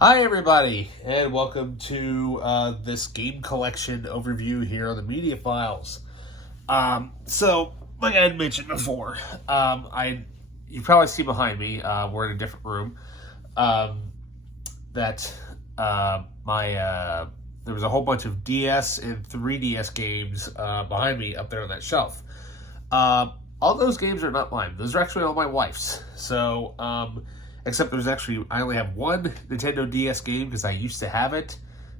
Hi, everybody, and welcome to this game collection overview here on the Media Files. Like I had mentioned before, you probably see behind me. We're in a different room. That there was a whole bunch of DS and 3DS games behind me up there on that shelf. All those games are not mine. Those are actually all my wife's. Except I only have one Nintendo DS game because I used to have it,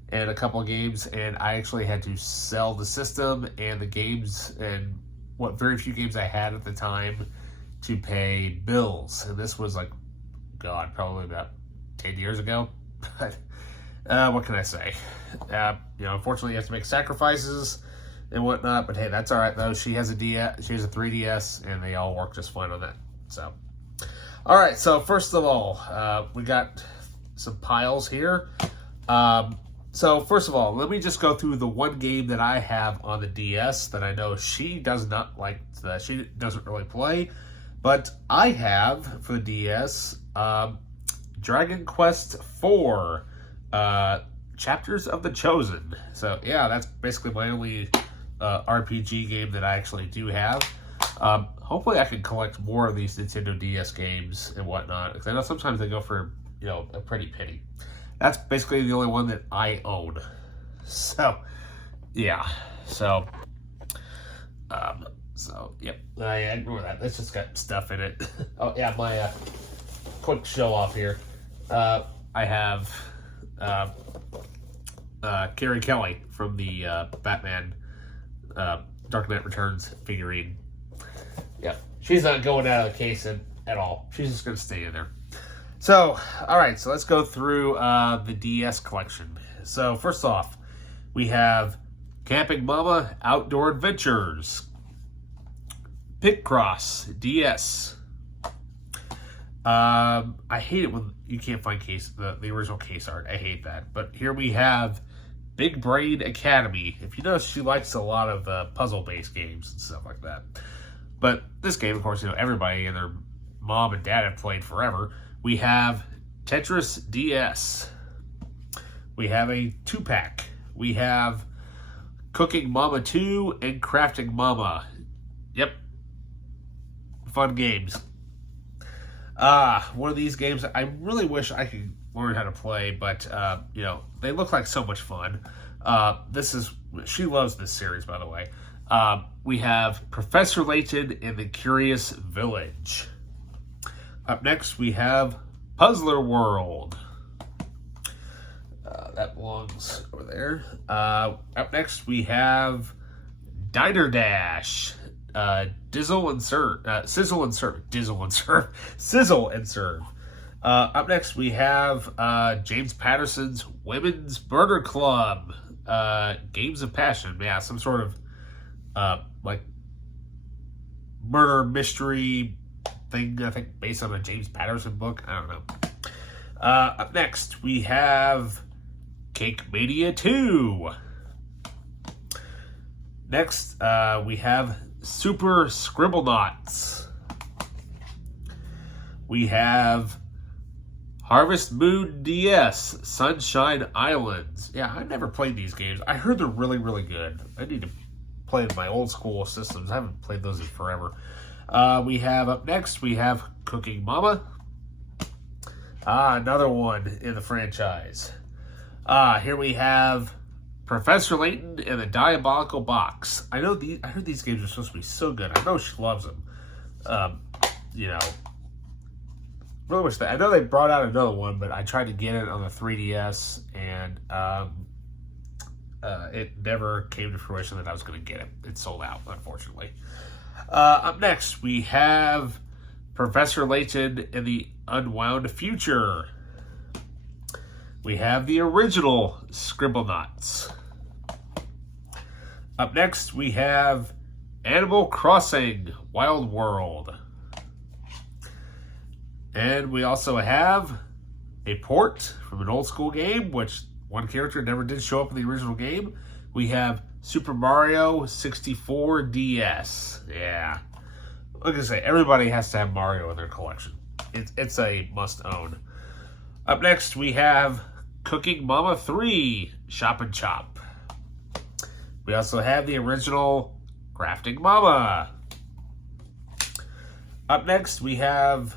and a couple of games, and I actually had to sell the system and the games and what very few games I had at the time to pay bills. And this was probably about 10 years ago. But what can I say? Unfortunately, you have to make sacrifices and whatnot. But hey, that's all right though. She has a 3DS, and they all work just fine on that. So. All right, so first of all, we got some piles here. So first of all, let me just go through the one game that I have on the DS that I know she does not like, that she doesn't really play, but I have for the DS, Dragon Quest IV, Chapters of the Chosen. So yeah, that's basically my only RPG game that I actually do have. Hopefully I can collect more of these Nintendo DS games and whatnot, because I know sometimes they go for, a pretty penny. That's basically the only one that I own. So, yeah. Yep. I ignore that. It's just got stuff in it. Oh, yeah, my quick show off here. I have Carrie Kelly from the Batman Dark Knight Returns figurine. Yeah, she's not going out of the case at all. She's just going to stay in there. So, all right, so let's go through the DS collection. So, first off, we have Camping Mama Outdoor Adventures, Picross DS. I hate it when you can't find the original case art. I hate that. But here we have Big Brain Academy. If you notice, she likes a lot of puzzle-based games and stuff like that. But this game, of course, everybody and their mom and dad have played forever. We have Tetris DS. We have a 2-pack. We have Cooking Mama 2 and Crafting Mama. Yep. Fun games. One of these games I really wish I could learn how to play, but, they look like so much fun. She loves this series, by the way. We have Professor Layton and the Curious Village. Up next, we have Puzzler World. That belongs over there. Up next, we have Diner Dash. Sizzle and Serve. Up next, we have James Patterson's Women's Murder Club. Games of Passion. Yeah, some sort of murder mystery thing, I think, based on a James Patterson book. I don't know. Up next, we have Cake Mania 2. Next, we have Super Scribblenauts. We have Harvest Moon DS, Sunshine Islands. Yeah, I've never played these games. I heard they're really, really good. I need to play my old school systems. I haven't played those in forever. Up next, we have Cooking Mama. Another one in the franchise. Here we have Professor Layton and the Diabolical Box. I heard these games are supposed to be so good. I know she loves them. Really wish that. I know they brought out another one, but I tried to get it on the 3DS, and it never came to fruition that I was going to get it. It sold out, unfortunately. Up next, we have Professor Layton and the Unwound Future. We have the original Scribblenauts. Up next, we have Animal Crossing Wild World. And we also have a port from an old school game, which one character never did show up in the original game. We have Super Mario 64 DS. Yeah. Like I say, everybody has to have Mario in their collection. It's a must own. Up next, we have Cooking Mama 3 Shop and Chop. We also have the original Crafting Mama. Up next, we have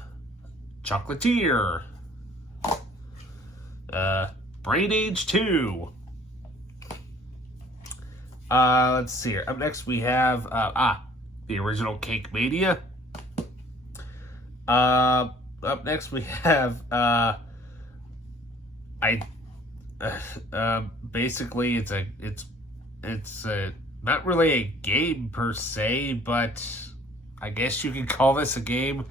Chocolatier. Brain Age 2. Let's see here. Up next, we have the original Cake Mania. Up next, we have basically it's not really a game per se, but I guess you could call this a game.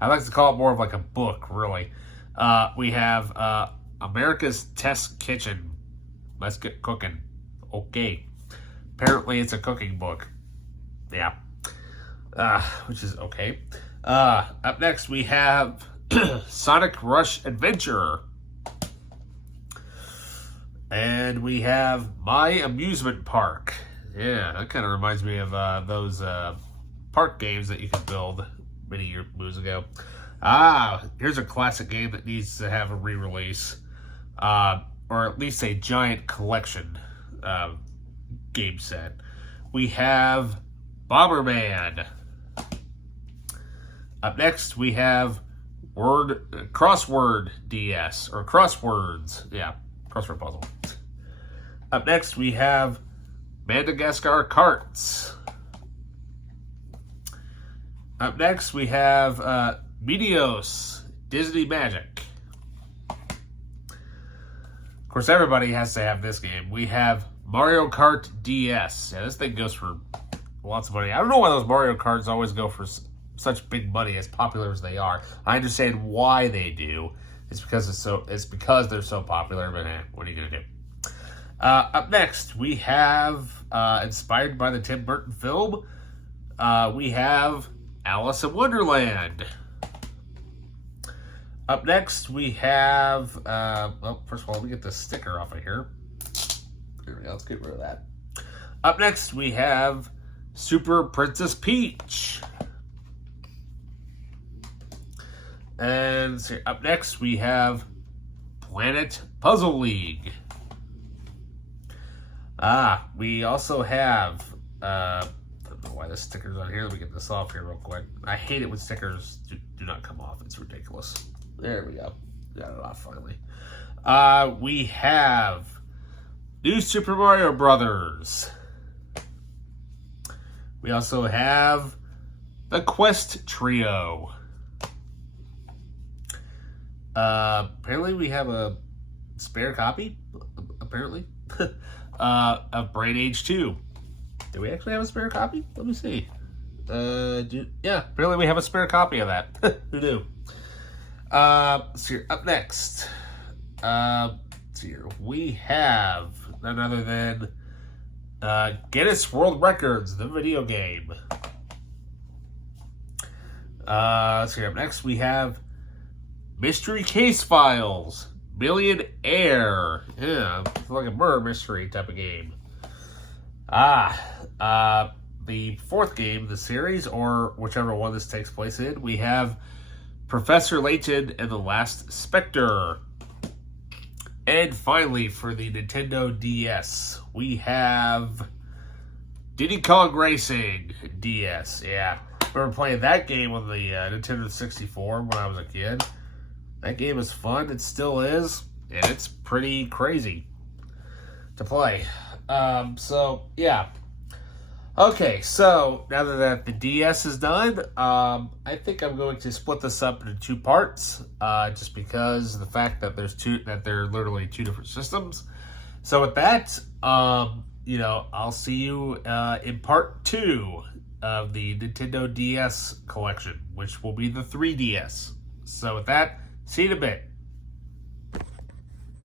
I like to call it more of like a book, really. We have America's Test Kitchen. Let's get cooking. Okay. Apparently it's a cooking book. Yeah. Which is okay. Up next we have Sonic Rush Adventure. And we have My Amusement Park. Yeah, that kind of reminds me of those park games that you could build many years ago. Here's a classic game that needs to have a re-release. Or at least a giant collection game set. We have Bomberman. Up next, we have Crossword DS, or Crosswords. Yeah, crossword puzzle. Up next, we have Madagascar Carts. Up next, we have Meteos Disney Magic. Of course, everybody has to have this game. We have Mario Kart DS. Yeah, this thing goes for lots of money. I don't know why those Mario Karts always go for such big money, as popular as they are. I understand why they do. It's because they're so popular. But what are you gonna do? Up next, we have inspired by the Tim Burton film. We have Alice in Wonderland. Up next, we have well, first of all, let me get the sticker off of here. There we go. Let's get rid of that. Up next, we have Super Princess Peach. And up next, we have Planet Puzzle League. We also have, I don't know why the sticker's on here. Let me get this off here real quick. I hate it when stickers do not come off. It's ridiculous. There we go. Got it off finally. We have New Super Mario Brothers. We also have the Quest Trio. Apparently we have a spare copy, apparently, of Brain Age 2. Do we actually have a spare copy? Let me see. Yeah, apparently we have a spare copy of that. Who knew? So up next, we have none other than Guinness World Records, the video game. Up next we have Mystery Case Files, Millionaire. Yeah, it's like a murder mystery type of game. The fourth game of the series, or whichever one this takes place in, we have Professor Layton and the Last Spectre. And finally, for the Nintendo DS, we have Diddy Kong Racing DS. Yeah, I remember playing that game on the Nintendo 64 when I was a kid. That game is fun. It still is. And it's pretty crazy to play. So, yeah. Okay, so now that the DS is done, I think I'm going to split this up into two parts, just because of the fact that they're literally two different systems. So with that, I'll see you in part 2 of the Nintendo DS collection, which will be the 3DS. So with that, see you in a bit.